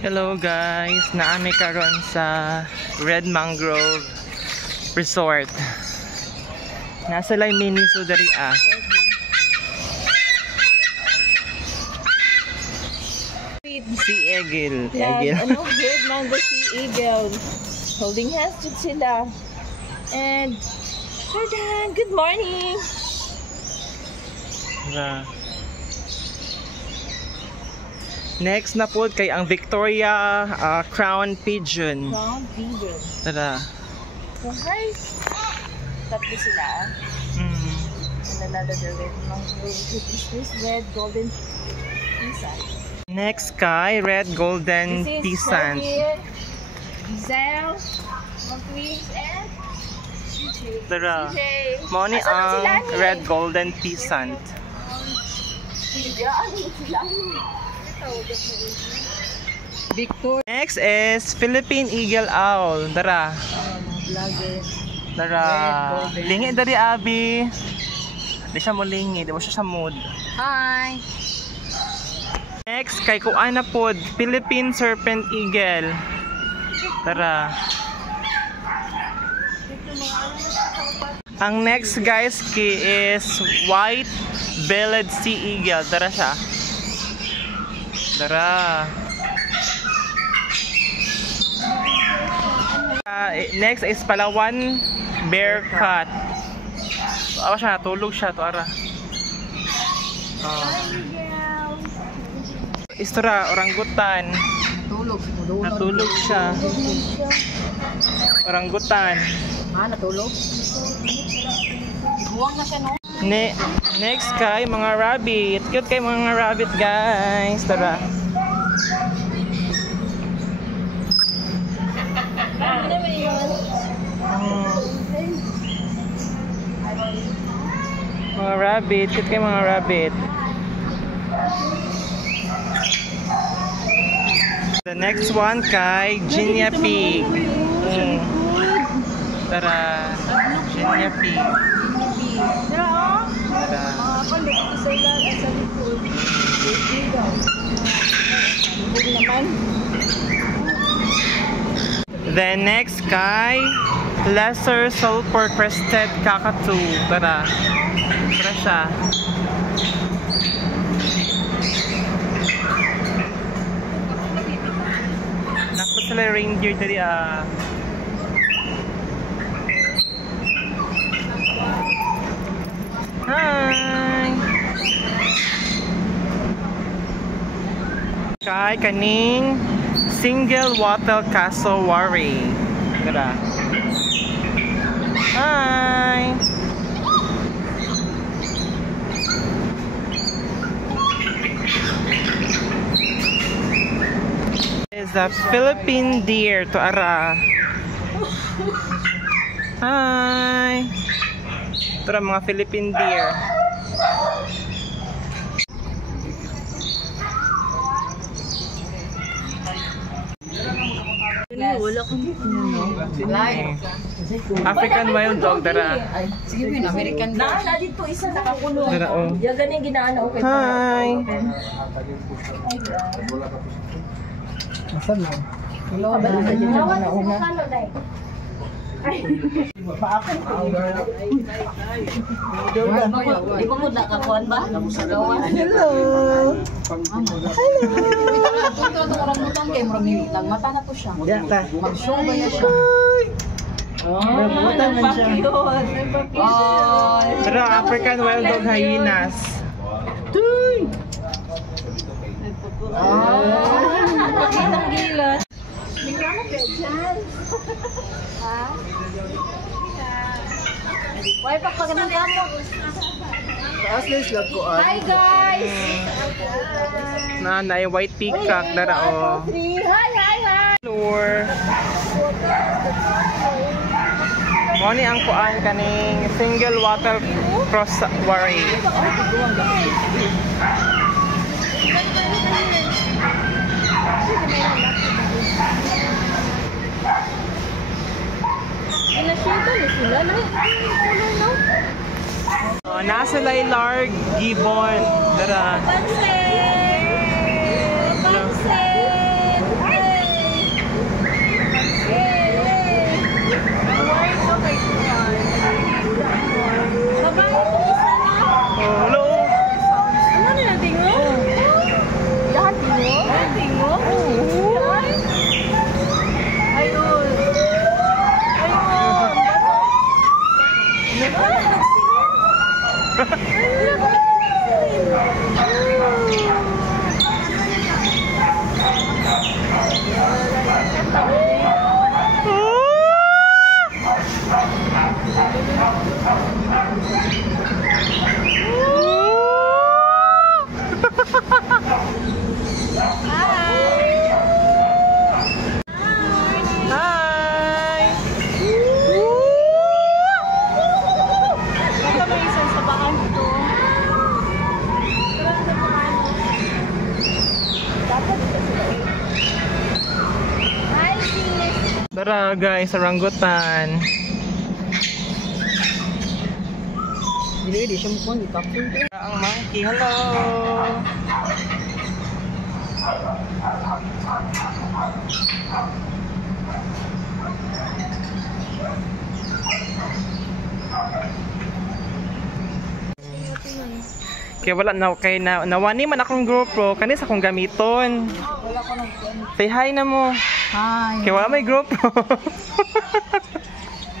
Hello guys, naami karon sa Red Mangrove Resort. Nasa lay mini so dari Sea Eagle. Ano, Red Mango Sea Eagle. Holding hands to sila. And Jordan, good morning. Next na po kay ang Victoria Crown Pigeon. Crown Pigeon. Tara. So, hi. Tatlo sila. And another Red Mangrove. It is this red golden peasant. Next kay Red Golden Peasant. Giselle, Monquis, and CJ. Tara. Mo ni ang Red Golden Peasant. Victor. Next is Philippine Eagle Owl. Tara. Tara. Lingi dari Abi. Di siya mo lingi, di mo siya sa mood. Hi. Next kay kuan na pod Philippine Serpent Eagle. Tara. Ang next guys is White Bellied Sea Eagle. Tara siya. Tara. Next is Palawan Bearcat. Awa siya, tulog siya to ara. Istora orangutan. Natulog siya. Orangutan. Natulog? Buwang na siya, no? Next kay mga rabbit. Cute kay mga rabbit guys. Tara. Mga rabbit. Cute kay mga rabbit. The next one kay Ginia Pig. Tara. Ginia Pig. The next kay Lesser Sulphur Crested Cockatoo. Tara. Tara siya. Nakpo sila reindeer dari Hi! Kay kaning Single Wattle Cassowary. Tara. Hi! Is the Philippine deer to ara. Hi! Tara mga Philippine deer. Wala kang African wild dog dara. sige, American dog. Naala dito isa nakakulong. Dara oh. Ya ganing ginaana okay. Hi. Masan na? Hello, balik sa dyan na una. Di ba mo nakakuan ba? Namusagawan. Hello! Punto itong orangutan kay Murami lang. Mata na to siya. Mag-show ba niya siya? Rambutan man siya. Tara African wild dog hyenas. Pakitang gilat. Bigla ka dyan. Ha? Why pa pagandang mo? Hi guys! Nanay white peacock dara oh. Hi! Lure. Mo ni ang kuan kaning Single Wattle Cassowary. Inasita ni sila na. Nasa Larg Gibbon. Dara. Pansit! Tara guys, sa Rambutan. Dili siya mo kung ipapun. Ang monkey, hello! Kaya wala na kay nawani man akong GoPro kanis akong gamiton. Wala ko nang Say hi na mo. hi. Kaya wala may GoPro.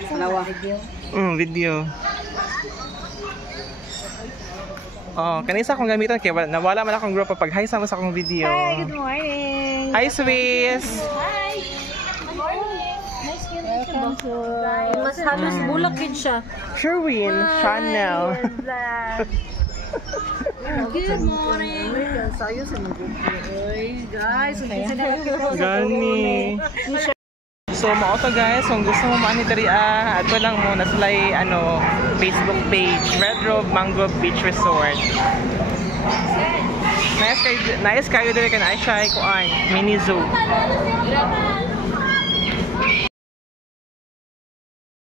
Salawa video. Video. Oh, kanisa akong gamiton kaya nawala man akong GoPro pag hi sa mo sa akong video. Hi, good morning. Hi Swiss. Hi. Good morning. Nice meeting you. Mas halos bulak din siya. Sherwin Channel. Good morning. Sayo sa mga guys. Gani. So mao to guys, kung gusto mo maani diri ato lang mo na slay Facebook page Red Road Mangrove Beach Resort. Nice kayo diri kan ay siya kuan mini zoo.